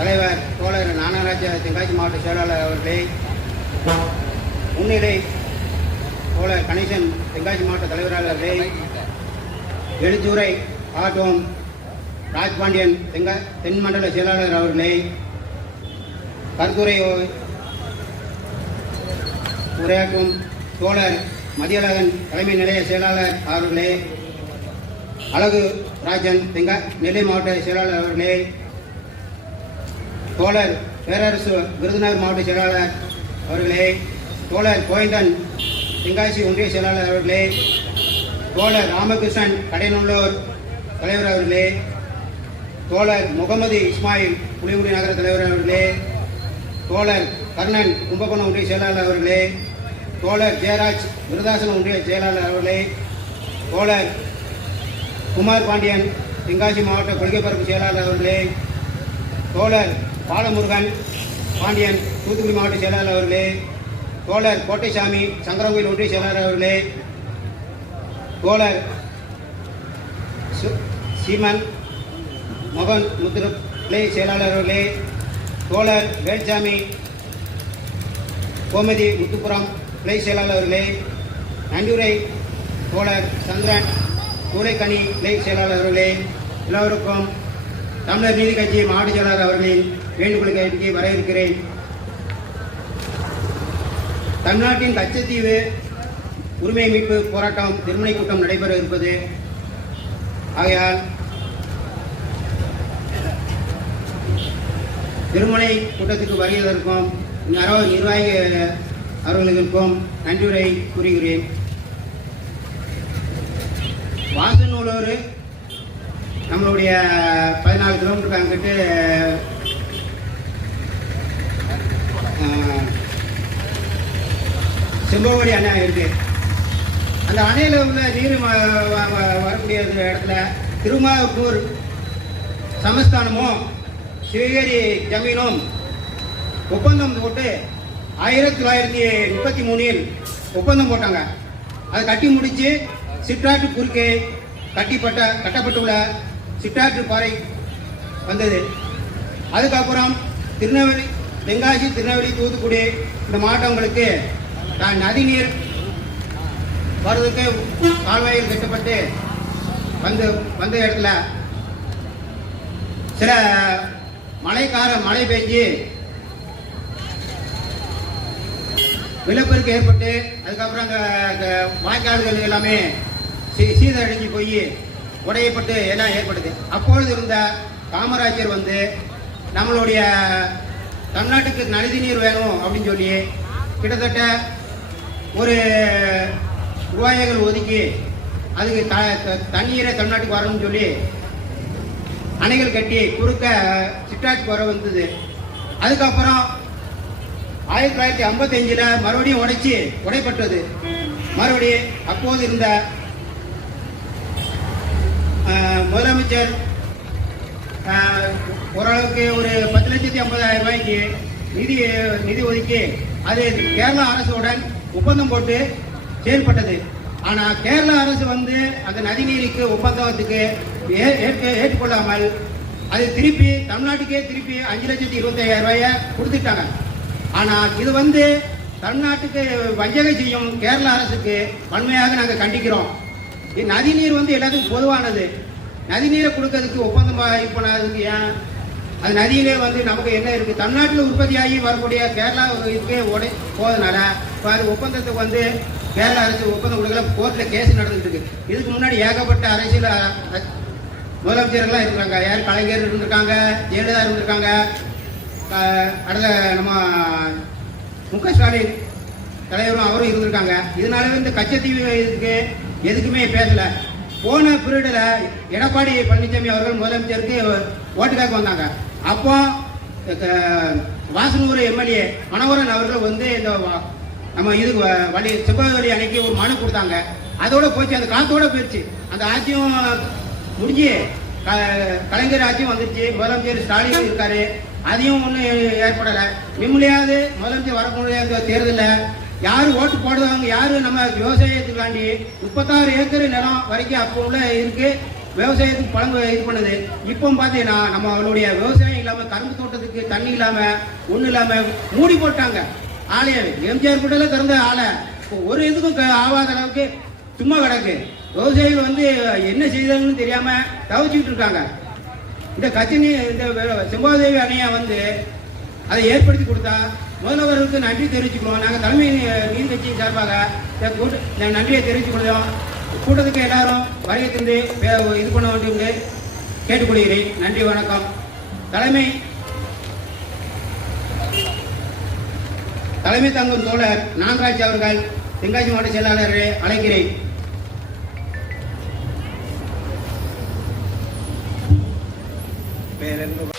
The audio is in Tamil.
தலைவர் தோழர் நானராஜ தென்காசி மாவட்ட செயலாளர் அவர்களே. முன்னிலை தோழர் கணேசன் தென்காசி மாவட்ட தலைவராளர் அவர்களே. எழுத்துரை ஆட்டோம் ராஜ்பாண்டியன் தெங்க தென் மண்டல செயலாளர் அவர்களே. கருத்துரை உரையாற்றும் தோழர் மதியழகன் தலைமை நிலைய செயலாளர் அவர்களே. அழகு ராஜன் தெங்க நெல்லை மாவட்ட செயலாளர் அவர்களே. தோழர் பேரரசு விருதுநகர் மாவட்ட செயலாளர் அவர்களே தோழர் கோவிந்தன் தென்காசி ஒன்றிய செயலாளர் அவர்களே தோழர் ராமகிருஷ்ணன் கடைநல்லூர் தலைவர் அவர்களே தோழர் முகமது இஸ்மாயில் புலிகுடி நகர தலைவர் அவர்களே தோழர் கர்ணன் கும்பகோணம் ஒன்றிய செயலாளர் அவர்களே தோழர் ஜெயராஜ் விருதாசனம் ஒன்றிய செயலாளர் அவர்களே தோழர் குமார் பாண்டியன் தென்காசி மாவட்ட கொள்கை பரப்பு செயலாளர் அவர்களே தோழர் பாலமுருகன் பாண்டியன் தூத்துக்குடி மாவட்ட செயலாளர் அவர்களே தோழர் கோட்டைசாமி சங்கரங்கோயில் ஒன்றிய செயலாளர் அவர்களே தோழர் சு- சீமன் மகன் முத்திர கிளை செயலாளர் அவர்களே தோழர் வேல்சாமி கோமதி முத்துப்புரம் கிளை செயலாளர் அவர்களே நன்றியுரை தோழர் சந்திரன் கூரைக்கனி கிளை செயலாளர் அவர்களே எல்லோருக்கும் தமிழர் நீதி கட்சி மாவட்ட செயலாளர் அவர்களின் வேண்டுகோளுக்கு அறிக்கை வரவேற்கிறேன். தமிழ்நாட்டின் கச்சத்தீவு உரிமை மீட்பு போராட்டம் திருமணை கூட்டம் நடைபெற இருப்பது. ஆகையால் திருமணை கூட்டத்துக்கு வருவதற்கும் நரோ நிர்வாகி அவர்களுக்கும் நன்றியுரை கூறுகிறேன். வாசனூலூர் நம்மளுடைய பதினாலு கிலோமீட்டருக்கு அங்கிட்டு செம்பவடி அணை இருக்கு. அந்த அணையில் உள்ள நீர் வ- வ- வரக்கூடிய இடத்துல திருமாவூர் சமஸ்தானமும் சிவகேரி ஜமீனும் ஒப்பந்தம் போட்டு ஆயிரத்தி தொள்ளாயிரத்தி முப்பத்தி மூணில் ஒப்பந்தம் போட்டாங்க. அதை கட்டி முடித்து சிற்றாற்று குறுக்கே கட்டிப்பட்ட கட்டப்பட்டுள்ள சிற்றாற்று பாறை வந்தது. அதுக்கப்புறம் திருநெல்வேலி தென்காசி திருநெல்வேலி தூத்துக்குடி இந்த மாவட்டங்களுக்கு நான் நதிநீர் வர்றதுக்கு கால்வாயில் கட்டப்பட்டு வந்து வந்த இடத்துல சில மழைக்கார மழை பெஞ்சு வெள்ளப்பெருக்கு ஏற்பட்டு அதுக்கப்புறம் அங்கே வாய்க்கால்கள் எல்லாமே சீ- சீதழிஞ்சு போய் உடையப்பட்டு எல்லாம் ஏற்படுது. அப்பொழுது இருந்த காமராஜர் வந்து நம்மளுடைய தமிழ்நாட்டுக்கு நதி நீர் வேணும் அப்படின்னு சொல்லி கிட்டத்தட்ட ஒரு ரூபாய்கள் ஒதுக்கி அதுக்கு த தண்ணீரை தமிழ்நாட்டுக்கு வரணும்னு சொல்லி அணைகள் கட்டி குறுக்க சிட்டாட்சி வர வந்தது. அதுக்கப்புறம் ஆயிரத்தி தொள்ளாயிரத்தி ஐம்பத்தஞ்சில் மறுபடியும் உடைச்சி உடைப்பட்டது. மறுபடியும் அப்போது இருந்த முதலமைச்சர் ஓரளவுக்கு ஒரு பத்து லட்சத்தி ஐம்பதாயிரம் ரூபாய்க்கு நிதி நிதி ஒதுக்கி அது கேரளா அரசுடன் ஒப்பந்தம் போட்டு செயல்பட்டது. ஆனால் கேரளா அரசு வந்து அந்த நதிநீருக்கு ஒப்பந்தத்துக்கு ஏற்றுக்கொள்ளாமல் அது திருப்பி தமிழ்நாட்டுக்கே திருப்பி அஞ்சு லட்சத்தி இருபத்தையாயிரம் ரூபாயை கொடுத்துட்டாங்க. ஆனால் இது வந்து தமிழ்நாட்டுக்கு வஞ்சகை செய்யும் கேரளா அரசுக்கு வன்மையாக நாங்கள் கண்டிக்கிறோம். இது நதிநீர் வந்து எல்லாத்துக்கும் பொதுவானது. நதிநீரை கொடுக்கறதுக்கு ஒப்பந்தம் இது பண்ணாததுக்கு ஏன் அது நதியிலே வந்து நமக்கு என்ன இருக்குது தமிழ்நாட்டில் உற்பத்தியாகி வரக்கூடிய கேரளா இதுக்கு உடை போதனால இப்போ அது ஒப்பந்தத்துக்கு வந்து கேரளா அரசு ஒப்பந்தம் கொடுக்கல கோர்ட்டில் கேஸ் நடந்துட்டு இருக்கு. இதுக்கு முன்னாடி ஏகப்பட்ட அரசியல் முதலமைச்சர்கள்லாம் இருக்கிறாங்க யார்? கலைஞர் இருந்திருக்காங்க ஜெயலலிதா இருந்திருக்காங்க. அடுத்த நம்ம முக ஸ்டாலின் தலைவரும் அவரும் இருந்திருக்காங்க. இதனால இந்த கச்சத்தீவு இதுக்கு எதுக்குமே பேசல. போன பீரியடில் எடப்பாடி பழனிசாமி அவர்கள் முதலமைச்சருக்கு ஓட்டுக்காக வந்தாங்க. அப்போ அஹ், வாசனூர் எம்எல்ஏ மனோகரன் அவர்கள் வந்து இந்த நம்ம இதுக்கு வ- வழி செவ்வாய் அன்னைக்கு ஒரு மனு கொடுத்தாங்க. அதோட போச்சு அந்த காத்தோட போயிடுச்சு. அந்த ஆட்சியும் முடிஞ்சு க- கலைஞர் ஆட்சியும் வந்துருச்சு. முதலமைச்சர் ஸ்டாலின் இருக்காரு. அதையும் ஒன்றும் ஏற்படலை. நிம்மதியாவது முதலமைச்சர் வரக்கூடிய தேர்தலில் யார் ஓட்டு போடுவாங்க யார் நம்ம விவசாயத்துக்காண்டி முப்பத்தாறு ஏக்கர் நிலம் வரைக்கும் அப்போ உள்ள இருக்குது விவசாயத்துக்கு பழங்கு இது பண்ணுது. இப்போ பார்த்தீங்கன்னா நம்ம அவளுடைய விவசாயம் இல்லாமல் கரும்பு தோட்டத்துக்கு தண்ணி இல்லாமல் ஒன்றும் இல்லாமல் மூடி போட்டாங்க. ஆலயம் எம்ஜிஆர் கூட திறந்த ஆலை இப்போ ஒரு இதுக்கும் க- ஆகாத அளவுக்கு சும்மா கிடக்கு. விவசாயிகள் வந்து என்ன செய்தாங்கன்னு தெரியாமல் தவிச்சுட்டு இருக்காங்க. இந்த கச்சினி இந்த செம்பாதேவி அணையை வந்து அதை ஏற்படுத்தி கொடுத்தா முதல்வருக்கு நன்றி தெரிவிச்சுக்கிறோம். நாங்கள் தலைமை நீ- நீதி கட்சியின் சார்பாக நன்றியை தெரிவித்துக் கொடுத்தோம் கூட்டத்துக்கு எல்லாரும் வரைய தந்து இது பண்ண வேண்டும் என்று கேட்டுக்கொள்கிறேன். நன்றி வணக்கம். தலைமை தலைமை தங்கும் தோழர் நாகராஜ் அவர்கள் தென்காசி மாவட்ட செயலாளரை அழைக்கிறேன். பேரென்பு